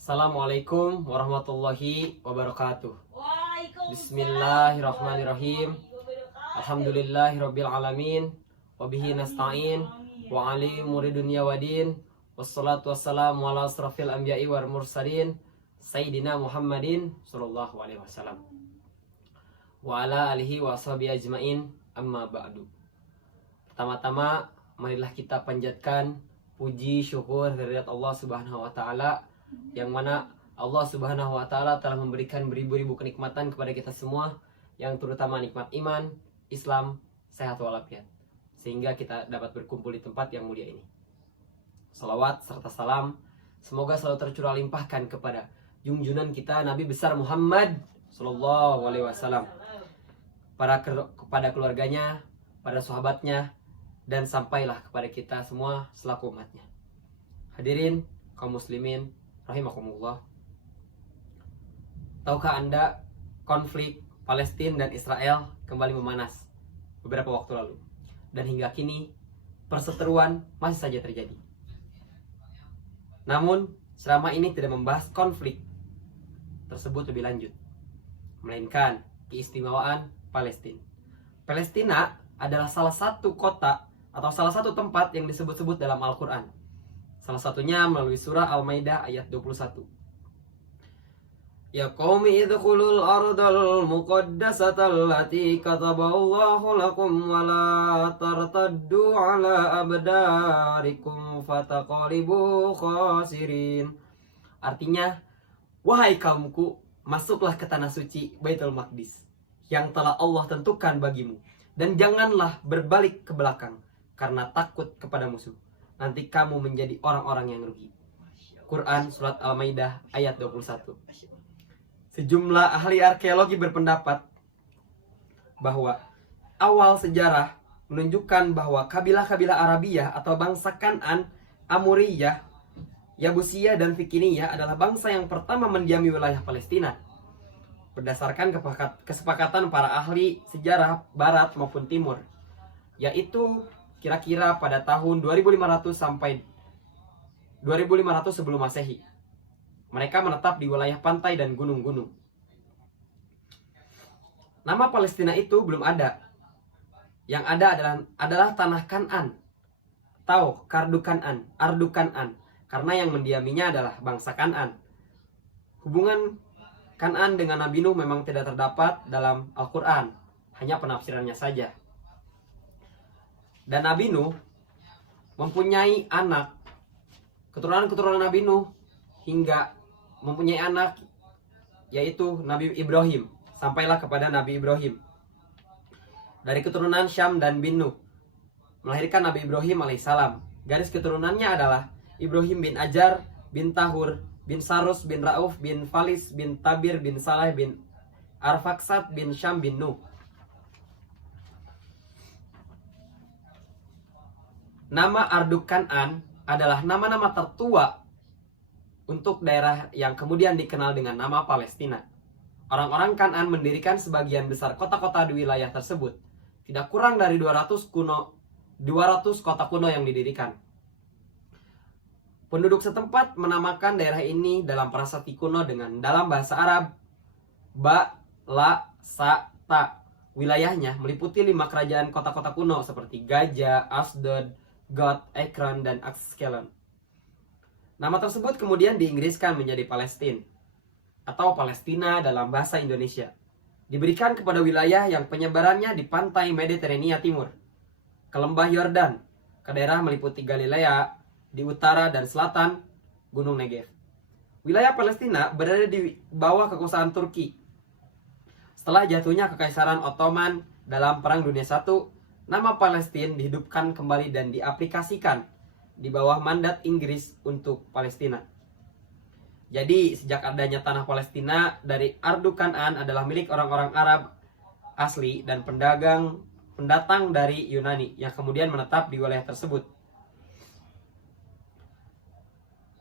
Assalamualaikum warahmatullahi wabarakatuh. Waalaikumsalam Bismillahirrahmanirrahim. warahmatullahi wabarakatuh. Alhamdulillahirabbil alamin wa bihi nasta'in wa ali umuri dunya wadin. Wassalatu wassalamu ala asrafil anbiya'i wal mursalin sayyidina Muhammadin sallallahu alaihi wasallam wa ala alihi wa sahbihi ajmain, amma ba'du. Pertama-tama marilah kita panjatkan puji syukur kehadirat Allah Subhanahu wa taala, yang mana Allah Subhanahu wa taala telah memberikan beribu-ribu kenikmatan kepada kita semua, yang terutama nikmat iman, Islam, sehat walafiat, sehingga kita dapat berkumpul di tempat yang mulia ini. Salawat serta salam semoga selalu tercurah limpahkan kepada junjungan kita Nabi besar Muhammad sallallahu alaihi wasallam, kepada keluarganya, pada sahabatnya, dan sampailah kepada kita semua selaku umatnya. Hadirin kaum muslimin rahimakumullah. Tahukah Anda konflik Palestina dan Israel kembali memanas beberapa waktu lalu, dan hingga kini perseteruan masih saja terjadi. Namun selama ini tidak membahas konflik tersebut lebih lanjut, melainkan keistimewaan Palestina. Palestina adalah salah satu kota atau salah satu tempat yang disebut-sebut dalam Al-Quran. Salah satunya melalui surah Al-Maidah ayat 21. Ya qaumi idkhulul ardal muqaddasata allati kataballahu lakum wa la tartaddu ala abdarikum fataqalibu khasirin. Artinya, wahai kaumku, masuklah ke tanah suci Baitul Maqdis yang telah Allah tentukan bagimu, dan janganlah berbalik ke belakang karena takut kepada musuh. Nanti kamu menjadi orang-orang yang rugi. Quran Surat Al-Maidah ayat 21. Sejumlah ahli arkeologi berpendapat bahwa awal sejarah menunjukkan bahwa kabilah-kabilah Arabiyah atau bangsa Kan'an, Amuriyah, Yabusiyah, dan Fikiniyah adalah bangsa yang pertama mendiami wilayah Palestina. Berdasarkan kesepakatan para ahli sejarah barat maupun timur, yaitu kira-kira pada tahun 2500 sampai 2500 sebelum Masehi. Mereka menetap di wilayah pantai dan gunung-gunung. Nama Palestina itu belum ada. Yang ada adalah tanah Kan'an atau Ardu Kan'an, karena yang mendiaminya adalah bangsa Kan'an. Hubungan Kan'an dengan Nabi Nuh memang tidak terdapat dalam Al-Quran, hanya penafsirannya saja. Dan Nabi Nuh mempunyai anak, keturunan Nabi Nuh hingga mempunyai anak, yaitu Nabi Ibrahim, sampailah kepada Nabi Ibrahim. Dari keturunan Syam dan bin Nuh melahirkan Nabi Ibrahim alaihissalam. Garis keturunannya adalah Ibrahim bin Ajar bin Tahur bin Sarus bin Rauf bin Falis bin Tabir bin Saleh bin Arfaksat bin Syam bin Nuh. Nama Ardu Kan'an adalah nama-nama tertua untuk daerah yang kemudian dikenal dengan nama Palestina. Orang-orang Kan'an mendirikan sebagian besar kota-kota di wilayah tersebut. Tidak kurang dari 200 kota kuno yang didirikan. Penduduk setempat menamakan daerah ini dalam prasasti kuno dengan dalam bahasa Arab Ba, La, Sa, Ta. Wilayahnya meliputi 5 kerajaan kota-kota kuno seperti Gaza, Asdod, God, Ekron, dan Askelon. Nama tersebut kemudian diinggriskan menjadi Palestina atau Palestina dalam bahasa Indonesia. Diberikan kepada wilayah yang penyebarannya di pantai Mediterania Timur, ke lembah Yordan, ke daerah meliputi Galilea, di utara dan selatan Gunung Negev. Wilayah Palestina berada di bawah kekuasaan Turki. Setelah jatuhnya Kekaisaran Ottoman dalam Perang Dunia I, nama Palestina dihidupkan kembali dan diaplikasikan di bawah mandat Inggris untuk Palestina. Jadi sejak adanya tanah Palestina dari Ardu Kan'an adalah milik orang-orang Arab asli dan pendatang dari Yunani yang kemudian menetap di wilayah tersebut.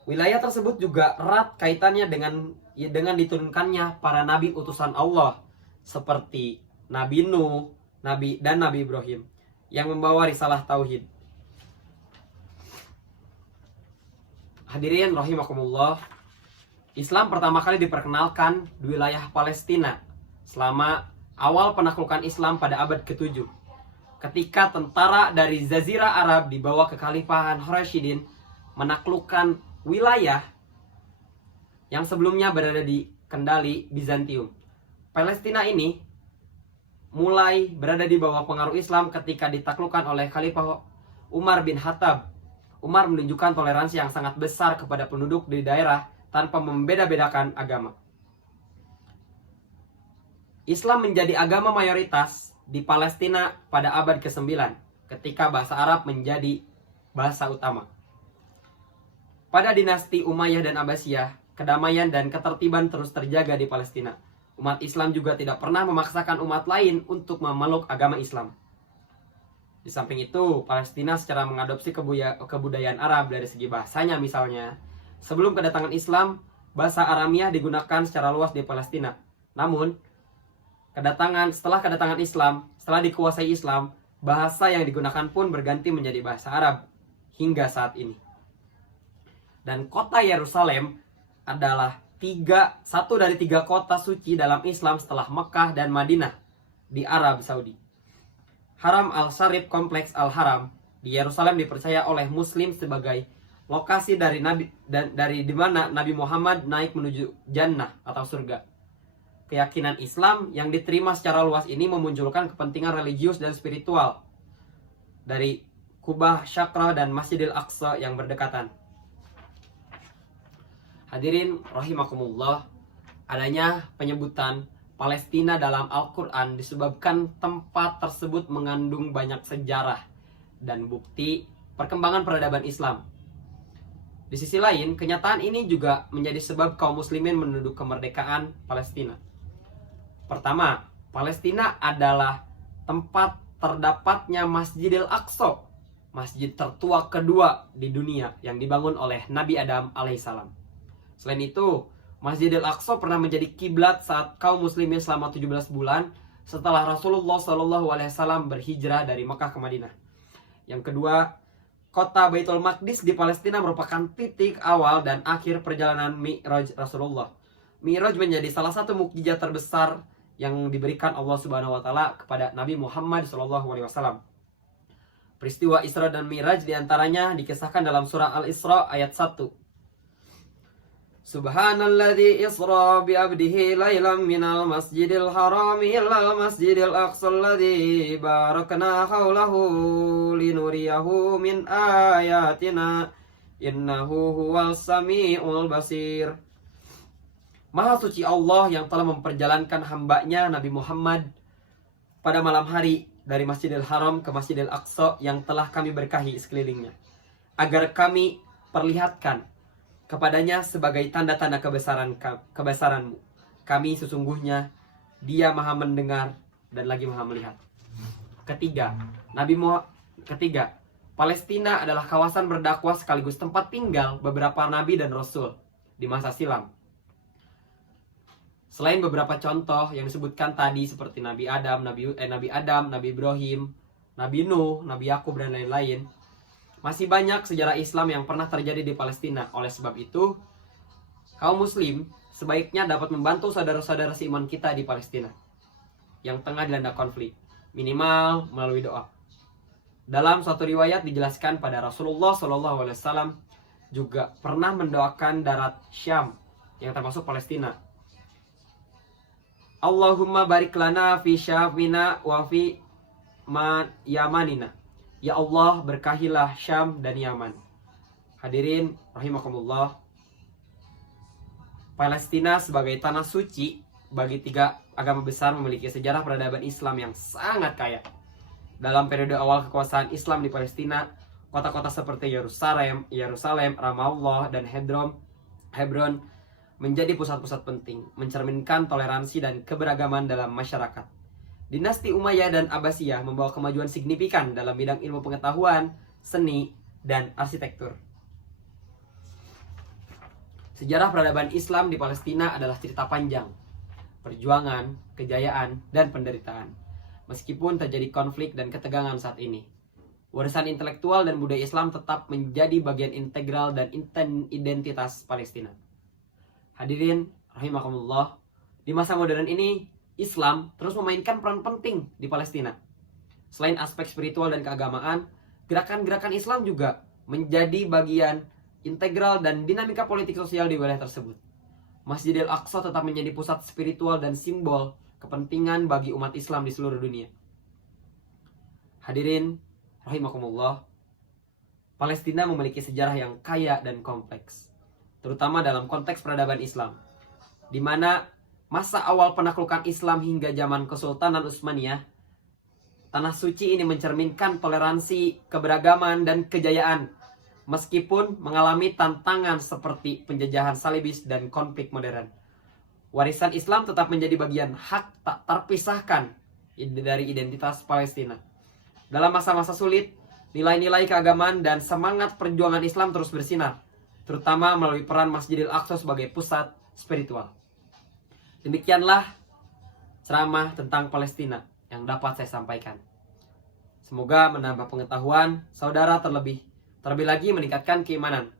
Wilayah tersebut juga erat kaitannya dengan diturunkannya para nabi utusan Allah seperti Nabi Nuh, Nabi Ibrahim yang membawa risalah tauhid. Hadirin rahimakumullah, Islam pertama kali diperkenalkan di wilayah Palestina selama awal penaklukan Islam pada abad ke-7. Ketika tentara dari Jazirah Arab di bawah kekhalifahan Hashidin menaklukkan wilayah yang sebelumnya berada di kendali Bizantium. Palestina ini mulai berada di bawah pengaruh Islam ketika ditaklukkan oleh Khalifah Umar bin Khattab. Umar menunjukkan toleransi yang sangat besar kepada penduduk di daerah tanpa membeda-bedakan agama. Islam menjadi agama mayoritas di Palestina pada abad ke-9 ketika bahasa Arab menjadi bahasa utama. Pada dinasti Umayyah dan Abbasiyah, kedamaian dan ketertiban terus terjaga di Palestina. Umat Islam juga tidak pernah memaksakan umat lain untuk memeluk agama Islam. Di samping itu, Palestina secara mengadopsi kebudayaan Arab dari segi bahasanya misalnya. Sebelum kedatangan Islam, bahasa Aramiah digunakan secara luas di Palestina. Namun, setelah kedatangan Islam, setelah dikuasai Islam, bahasa yang digunakan pun berganti menjadi bahasa Arab hingga saat ini. Dan kota Yerusalem adalah satu dari 3 kota suci dalam Islam setelah Mekah dan Madinah di Arab Saudi. Haram Al-Sharif Kompleks Al-Haram di Yerusalem dipercaya oleh Muslim sebagai lokasi dari di mana Nabi Muhammad naik menuju jannah atau surga. Keyakinan Islam yang diterima secara luas ini memunculkan kepentingan religius dan spiritual dari Kubah Syakra dan Masjidil Aqsa yang berdekatan. Hadirin rahimakumullah, adanya penyebutan Palestina dalam Al-Quran disebabkan tempat tersebut mengandung banyak sejarah dan bukti perkembangan peradaban Islam. Di sisi lain, kenyataan ini juga menjadi sebab kaum muslimin menuduh kemerdekaan Palestina. Pertama, Palestina adalah tempat terdapatnya Masjidil Aqsa, masjid tertua kedua di dunia yang dibangun oleh Nabi Adam alaihissalam. Selain itu, Masjidil Aqsa pernah menjadi kiblat saat kaum muslimin selama 17 bulan setelah Rasulullah SAW berhijrah dari Mekah ke Madinah. Yang kedua, kota Baitul Maqdis di Palestina merupakan titik awal dan akhir perjalanan Mi'raj Rasulullah. Mi'raj menjadi salah satu mukjizat terbesar yang diberikan Allah Subhanahu wa taala kepada Nabi Muhammad SAW. Peristiwa Isra dan Mi'raj diantaranya dikisahkan dalam surah Al-Isra ayat 1. Subhanalladzi isra bi 'abdihi lailan minal masjidil harami ilal masjidil aqsa alladzi barakna haulahu linuriyahu min ayatina innahu huwas samiul basir. Maha suci Allah yang telah memperjalankan hambanya Nabi Muhammad pada malam hari dari Masjidil Haram ke Masjidil Aqsa yang telah kami berkahi sekelilingnya, agar kami perlihatkan kepadanya sebagai tanda-tanda kebesaranmu. Kami sesungguhnya Dia maha mendengar dan lagi maha melihat. Ketiga, Palestina adalah kawasan berdakwah sekaligus tempat tinggal beberapa nabi dan rasul di masa silam. Selain beberapa contoh yang disebutkan tadi seperti Nabi Adam, Nabi Ibrahim, Nabi Nuh, Nabi Yakub dan lain-lain, masih banyak sejarah Islam yang pernah terjadi di Palestina. Oleh sebab itu, kaum muslim sebaiknya dapat membantu saudara-saudara seiman kita di Palestina yang tengah dilanda konflik, minimal melalui doa. Dalam suatu riwayat dijelaskan pada Rasulullah SAW juga pernah mendoakan darat Syam yang termasuk Palestina. Allahumma barik lana fi Syamina wa fi Yamanina. Ya Allah, berkahilah Syam dan Yaman. Hadirin rahimakumullah, Palestina sebagai tanah suci bagi 3 agama besar memiliki sejarah peradaban Islam yang sangat kaya. Dalam periode awal kekuasaan Islam di Palestina, kota-kota seperti Yerusalem, Ramallah, dan Hebron menjadi pusat-pusat penting, mencerminkan toleransi dan keberagaman dalam masyarakat. Dinasti Umayyah dan Abbasiyah membawa kemajuan signifikan dalam bidang ilmu pengetahuan, seni, dan arsitektur. Sejarah peradaban Islam di Palestina adalah cerita panjang, perjuangan, kejayaan, dan penderitaan. Meskipun terjadi konflik dan ketegangan saat ini, warisan intelektual dan budaya Islam tetap menjadi bagian integral dan identitas Palestina. Hadirin rahimakumullah, di masa modern ini Islam terus memainkan peran penting di Palestina. Selain aspek spiritual dan keagamaan, gerakan-gerakan Islam juga menjadi bagian integral dan dinamika politik sosial di wilayah tersebut. Masjidil Aqsa tetap menjadi pusat spiritual dan simbol kepentingan bagi umat Islam di seluruh dunia. Hadirin rahimakumullah, Palestina memiliki sejarah yang kaya dan kompleks, terutama dalam konteks peradaban Islam, di mana masa awal penaklukan Islam hingga zaman Kesultanan Utsmaniyah, tanah suci ini mencerminkan toleransi, keberagaman, dan kejayaan, meskipun mengalami tantangan seperti penjajahan salibis dan konflik modern. Warisan Islam tetap menjadi bagian hak tak terpisahkan dari identitas Palestina. Dalam masa-masa sulit, nilai-nilai keagamaan dan semangat perjuangan Islam terus bersinar, terutama melalui peran Masjidil Aqsa sebagai pusat spiritual. Demikianlah ceramah tentang Palestina yang dapat saya sampaikan. Semoga menambah pengetahuan saudara, terlebih lagi meningkatkan keimanan.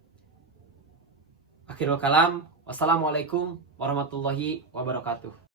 Akhirul kalam, wassalamualaikum warahmatullahi wabarakatuh.